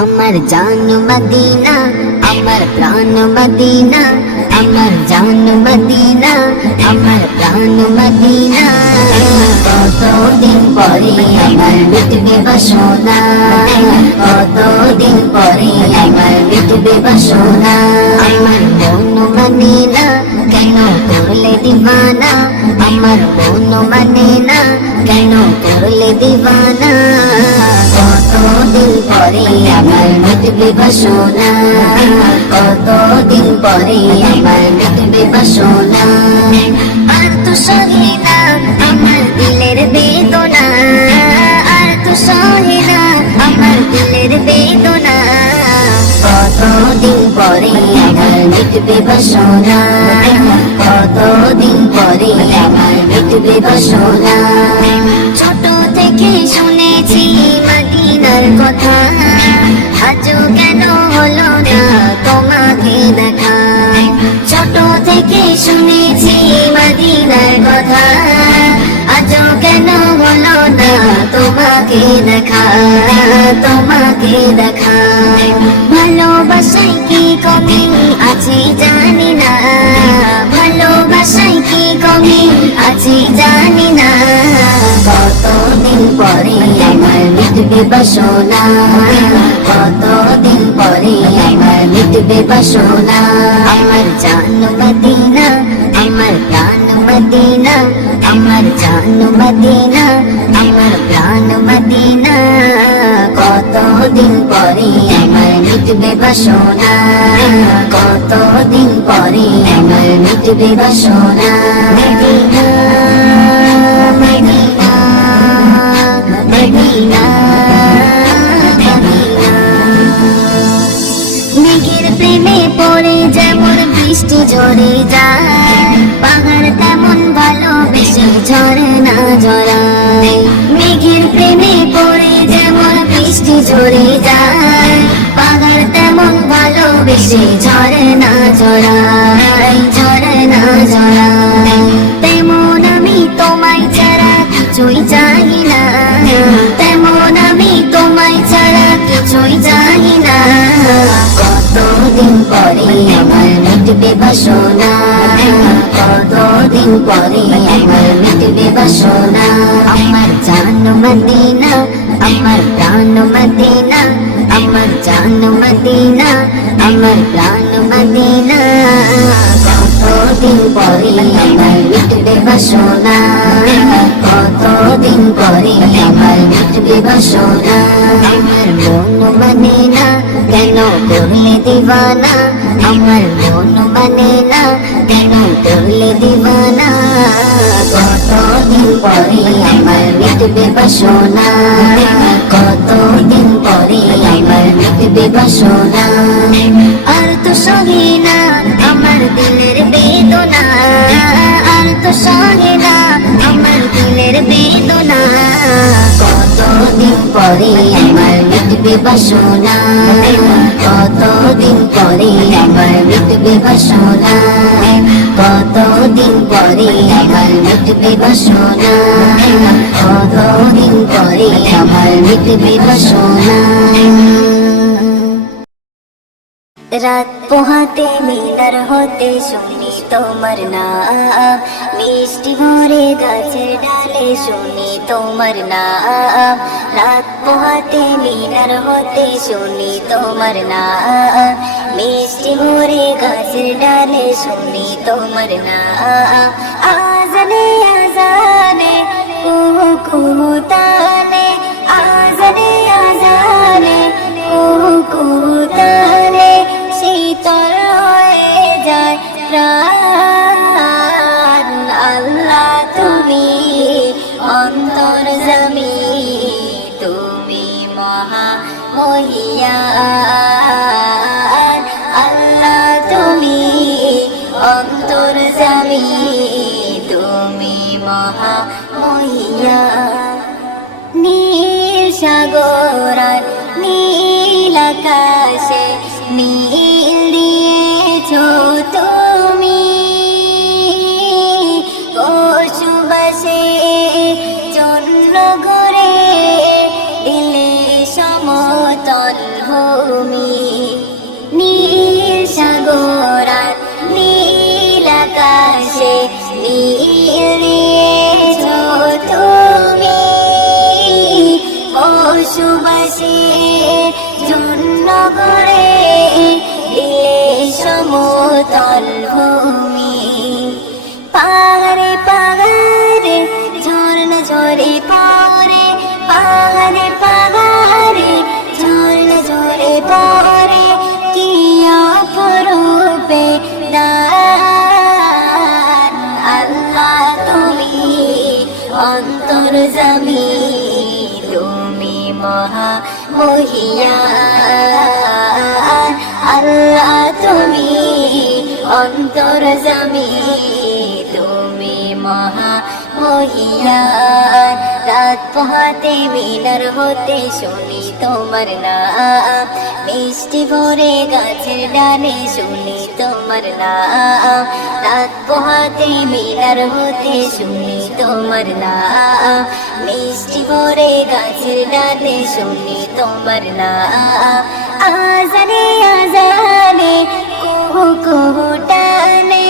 আমার জান মদিনা, আমার প্রাণ মদিনা, আমার জান মদিনা, আমার প্রাণ মদিনা। কতদিন পরে আমার মিটবে বাসনা, কতদিন পরে আমার মিটবে বাসনা। আমার মন মানে না কেন করলে দিবানা, আমার মন মানে না কেন করলে দিবানা। কতদিন পরে আমার মিটবে বাসনা, কতদিন পরে আমার মিটবে বাসনা। আর তো সহে না আমার দিলের বেদনা, আর তো সহে না আমার দিলের বেদনা। কতদিন পরে আমার মিটবে বাসনা, কতদিন পরে আমার মিটবে বাসনা। ছোট থেকে শুনেছি মদিনার কথা, আজও কেন হলো না তোমাকে দেখা। ছোট থেকে শুনেছি মদিনার কথা, আজও কেন হলো না তোমাকে দেখা, তোমাকে দেখা। ভালোবাসায় কি কমি আছে জানি না, ভালোবাসায় কি কমি আছে জানি না। কতদিন পরে আমার মিটবে বাসনা, কতদিন পরে আমার মিটবে বাসনা। আমার জান মদিনা, আমার প্রাণ মদিনা, আমার জান মদিনা, আমার প্রাণ মদিনা। কতদিন পরে আমার মিটবে বাসনা, কতদিন পরে আমার মিটবে বাসনা। Medina Medina Medina Medina. মেঘের প্রেমে পড়ে যেমন বৃষ্টি ঝরে যায়, পাহাড় তেমন ভালোবেসে ঝরনা ঝরায়। মেঘের প্রেমে পড়ে যেমন বৃষ্টি ঝরে যায়, পাহাড় তেমন ভালোবেসে ঝরনা ঝরায়, ঝরনা ঝরায়। তেমন আমি তোমায় ছাড়া কিছুই চাই না, তেমন আমি তোমায় ছাড়া কিছুই চাই না। কতদিন পরে আমার মিটবে বাসনা, কতদিন পরে আমার মিটবে বাসনা। আমার জান মদিনা, আমার প্রাণ মদিনা, আমার জান মদিনা, আমার প্রাণ মদিনা। কতদিন পরে আমার মিটবে বাসনা, কতদিন পরে আমার মিটবে বাসনা। আমার মন মানে না কেন করলে দিবানা, আমার মন মানে না কেন করলে দিবানা। কতদিন পরে আমার মিটবে বাসনা, কতদিন পরে আমার মিটবে বাসনা। আর তো সহে না আমার দিলের বেদনা, আর তো সহে না আমার দিলের বেদনা। কতদিন পরে আমার মিটবে বাসনা, কতদিন পরে আমার মিটবে বাসনা, কতদিন পরে আমার মিটবে বাসনা, কতদিন পরে আমার মিটবে বাসনা। রাত পোহাতে মিনার হতে শুনি তোমার নাম, মিষ্টি ভরে গাছের ডালে শুনি তোমার নাম। রাত পোহাতে মিনার হতে শুনি তোমার নাম, মিষ্টি ভরে গাছের ডালে শুনি তোমার নাম। আজানে আজানে কুহু কুহু তানে, আজানে আজানে কুহু কুহু তানে। শীতল হয়ে যায় প্রাণ, আল্লাহ তুমি অন্তর্যামী, তুমি মহা মহিয়ান। আল্লাহ তুমি অন্তর্যামী, তুমি মহা মহিয়ান। নীল সাগর আর নীল আকাশে নীল দিয়েছো তুমি, পশুবাসে চন্দ্র ঘরে দিলে সমতল ভূমি নীল সাগর আর নীল আকাশে নীল দিয়েছো তুমি পশুবাসীর জন্য করে দিলে সমতল ভূমি পাহাড়ে পাহাড়ে ঝর্ণা ঝরে পড়ে পাহাড়ে পাহাড়ে ঝর্ণা ঝরে পড়ে কি অপরূপে দান আল্লাহ তুমি অন্তর্যামী তুমি মহা মহিয়ান আল্লাহ তুমি অন্তর্যামী তুমি মহা মহিয়ান রাত পোহাতে মিনার হতে শুনি তোমার নাম মিষ্টি ভরে গাছের ডালে শুনি তোমার নাম রাত পোহাতে মিনার হতে শুনি তোমার নাম মিষ্টি ভরে গাছের ডালে শুনি তোমার নাম আজানে আজানে কুহু কুহু টানে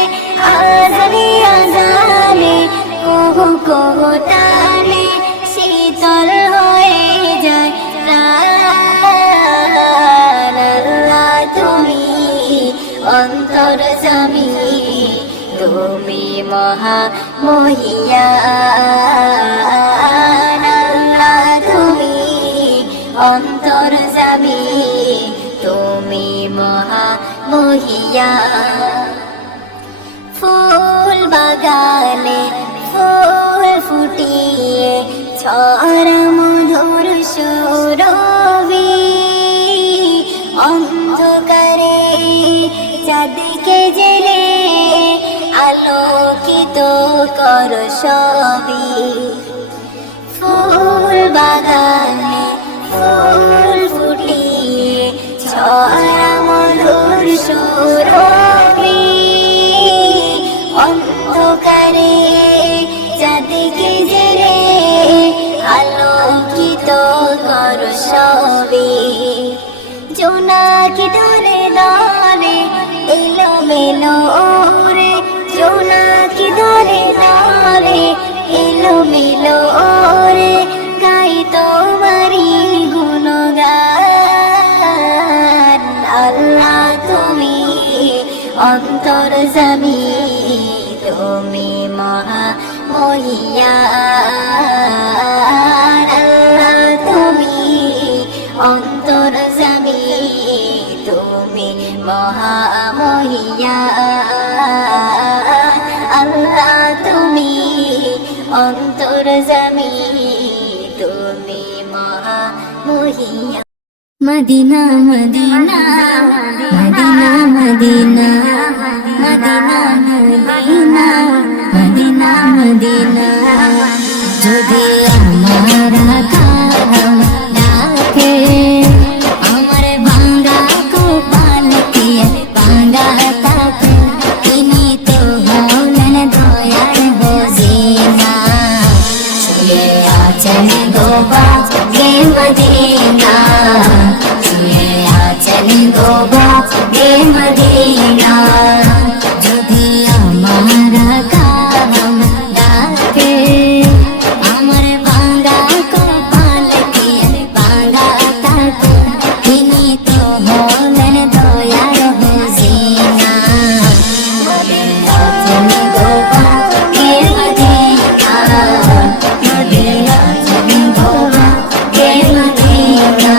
আজানে আজানে কুহু কুহু টানে শীতল হয়ে যায় প্রাণ আল্লাহ তুমি অন্তর্যামী তুমি মহা মহিয়ান আল্লাহ তুমি অন্তর্যামী তুমি মহা মহিয়ান ফুল বাগানে ফুল ফুটিয়ে ছড়া মধুর সুরভি অন্ধকারে চাঁদকে জেলে আলোকিত কর সবই ফুল বাগানে ফুল ফুটিয়ে ছড়া মধুর সুরভি অন্ধকারে চাঁদকে জেলে আলোকিত কর সবই জোনাকি দলে দলে এলো মেলো ওরে জোনাকি দলে দলে এলো মেলো ওরে গাই তোমারি গুণগান আল্লাহ তুমি অন্তর্যামী তুমি মহা মহিয়ান আল্লাহ তুমি অন্তর্যামী তুমি মহা মহিয়ান আল্লাহ তুমি অন্তর্যামী তুমি মহা মহিয়ান Madina Medina Medina Medina Medina Medina Medina Madina যদি আমার কাম ডাকে আমার ভাঙ্গা কপাল কে ভাঙ্গা তাকে তিনি তো হলেন দয়ার বোঝেনা শুয়ে আছেন গোবা কে মদিনা শুয়ে আছেন গোবা কে মদিনা যদি আমার কাম ডাকে আমার ভাঙ্গা কপাল কে ভাঙ্গা তাকে তিনি তো হলেন দয়ার বোঝেনা আছেন গোবা কে মদিনা মদিনা আছেন গোবা কে মদিনা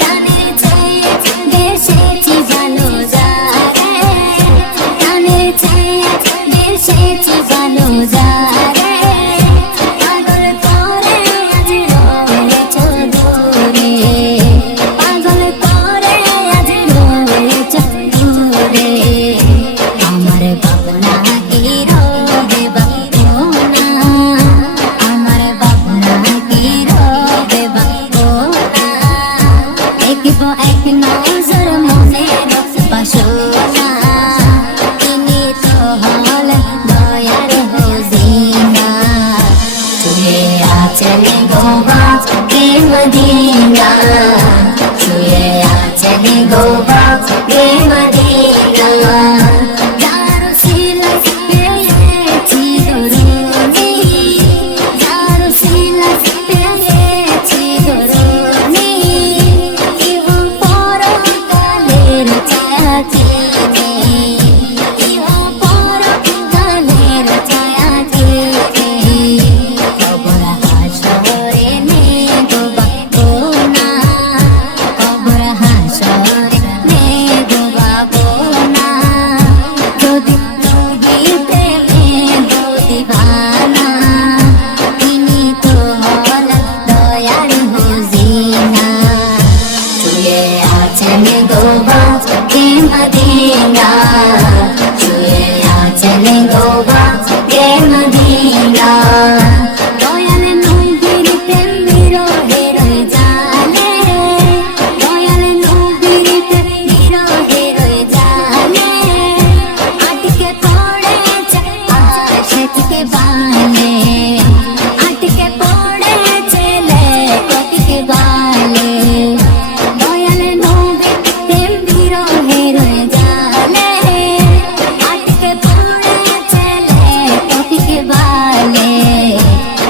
কানের চেয়ে বেশি ভালো যায় কানের চেয়ে বেশি ভালো যায় পাগল করে আজ রয়েছ দূরে পাগল করে আজ রয়েছ দূরে আমার ভাবনা কি রবে বাবনা আমার ভাবনা কি রবে বাবনা দেখব এক নজর মনে বাসনা তিনি তো হলেন দয়ার বোঝেনা শুয়ে আছেন গোবা কে মদিনা শুয়ে শুয়ে আছেন গো বাগে মদিনা, শুয়ে আছেন গো বাগে মদিনা। দয়াল নবীর প্রেম বিরহে রয়ে জালে, দয়াল নবীর প্রেম বিরহে রয়ে জালে, আটকে পড়েছে আশিকে বালে, আটকে পড়েছে লেখকে বালে। দয়াল নবীর প্রেম বিরহে রয়ে জালে, আটকে পড়েছে লেখকে বালে।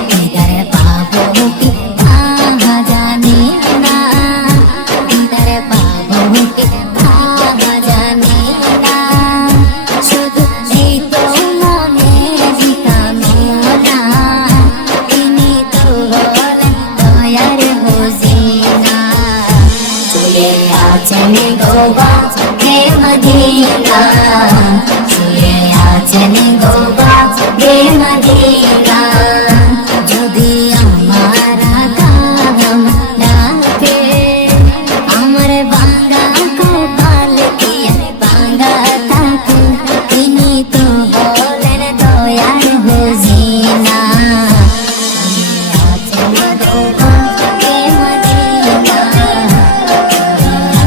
দিদার পাবো কি আহা জানি না, দিদার পাবো কি আহা জানি না, শুধু এই তো মনে কামনা, তিনি তো হলেন দয়ার খজিনা। শুয়ে আছেন গো বাগে মদিনা, শুয়ে আছেন গো বাগে মদিনা। যদি আমার কাম ডাকে, আমার বাঙ্গা কপাল কি বাঙ্গা থাকে, তিনি তো হলেন দয়ার খজিনা। আছেন গো বাগে মদিনা,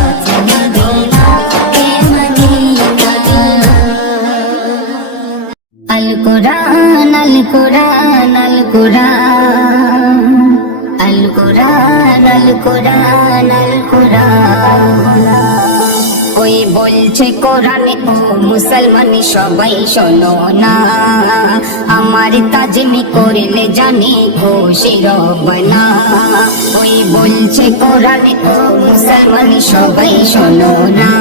আছেন গো বাগে মদিনা। আল কোরআন আল কোরআন আল কোরআন, আল কোরআন আল কোরআন আল কোরআন। ওই বলছে কোরআনে ও মুসলমানি সবাই শোনো না, আমার তাজমি করলে জানি খুশি রবনা। ওই বলছে কোরআনে ও মুসলমানি সবাই শোনো না,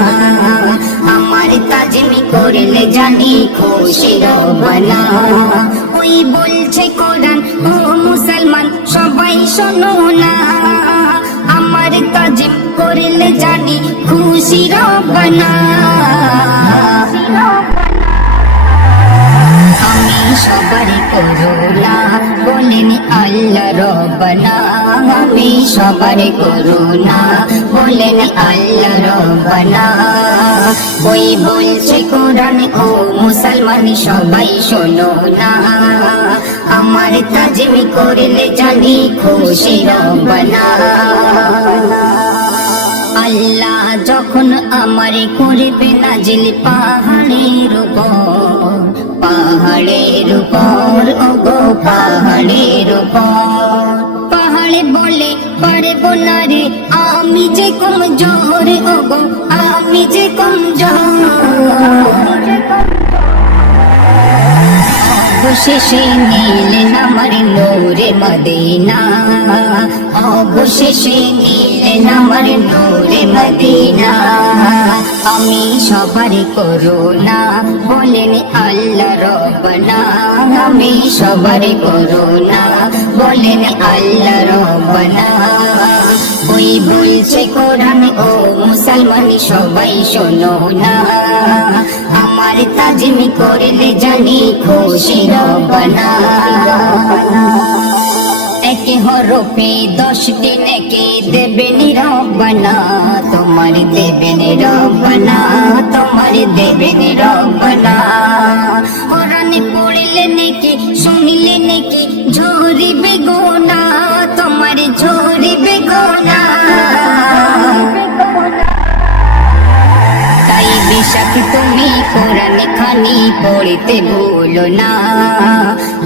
আমার তাজমি করলে জানি খুশি রবনা। ওই বলছে কোরআন ও মুসলমান সবাই শোনো না, আমার তাজিম করলে জানি খুশি রবনা। আমি সবারই করুণা বলেনি আল্লাহ রব্বানা, আমি সবারই করুণা বলেনি আল্লাহ রব্বানা। ওই বলছে কোরআন ও মুসলমানি সবাই শোনো না, আমার তাজিমি করলে জানি খুশি রব্বানা। আল্লাহ যখন আমার করবে নাজিল পাহাড়ের উপর, পাহাড়ের উপর ওগো পাহাড়ের উপর। পাহাড়ে বলে পারবো না রে আমি যে কমজোর ওগো, আমি যে কমজোর। অবশেষে নিলেন আমার নূরে মদিনা, অবশেষে নিলেন আমার নূরে মদিনা। আমি সবারই করুণা বলেন আল্লাহ রব্বানা, আমি সবারই করুণা বলেন আল্লাহ রব্বানা। ওই বলছে কোরআন ও মুসলমানি সবাই শোনো না, আমার তাজিমি করলে জানি খুশি রব্বানা। একে হরফে 10টি নেকি দেবেন রব্বানা, তোমার দেবেন রব্বানা, তোমার দেবেন রব্বানা। কোরআনে পড়লে নেকি শুনলে নেকি ঝরিবে গোনা, তোমার ঝরিবে গোনা। তাই বেশক তুমি কোরআন খানি পড়তে ভুলো না,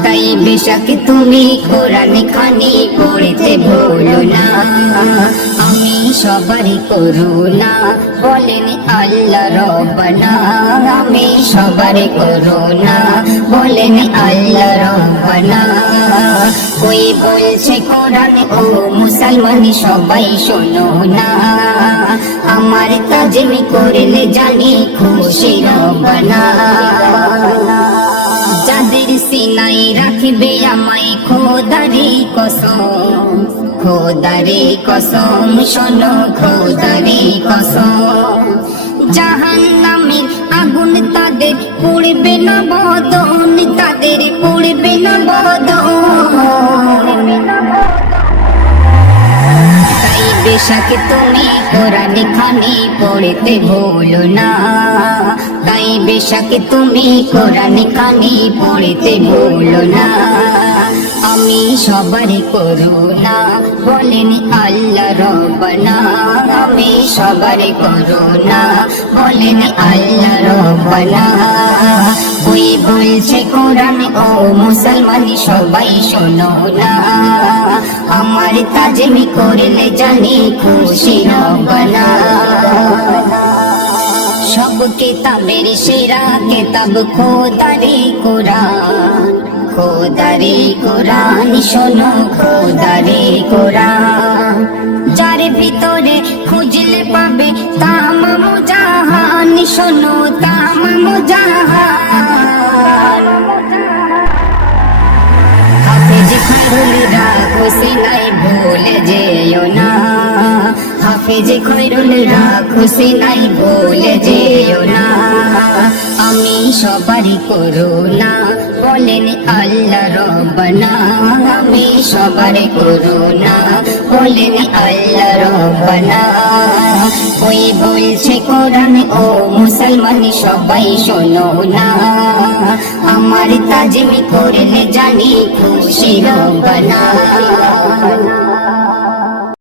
তাই বেশক তুমি কোরআন খানি পড়তে ভুলো না। আমি সবারই করুণা বলেন আল্লাহ রব্বানা, আমি সবারই করুণা বলেন আল্লাহ রব্বানা। ওই বলছে কোরআন ও মুসলমানি সবাই শোনো না, আমার তাজিমি করলে জানি খুশি রব্বানা। যাদের সিনাই রাখবে আমায় খোদারি কসম, খোদারি কসম শোনো খোদারি কসম। জাহান্নামের আগুন তাদের পুড়বে না বদন, তাদের পুড়বে না বদন। বেশক তুমি কোরআন খানি পড়তে ভুলো না, তাই বেশক তুমি কোরআন খানি পড়তে ভুলো না। আমি সবার করুণা বলেন আল্লাহ রব্বানা, আমি সবার করুণা বলেন আল্লাহ রব্বানা। ওই বলছে কোরআন ও মুসলমান সবাই শোনো না, আমার তাজমি করলে জানি খুশি রব্বানা। সব কিতাবের সেরা কিতাব খোদারি কোরআন, খোদারি কোরআন শোনো খোদারি কোরআন। যার ভিতরে খুঁজলে পাবে তামাম জাহান, শোনো তামাম জাহান। হাফেজ খৈরুল রাখো সিনায় ভুলে যেও না, হাফেজ খৈরুল রাখো সিনায় ভুলে যেও না। আমি সবারই করুণা বলেন আল্লাহ রব্বানা, আমি সবার করুণা বলেন আল্লাহ রব্বানা। ওই বলছে কোরআন ও মুসলমান সবাই শোনো না, আমার তাজমি করলে জানি খুশি রব্বানা।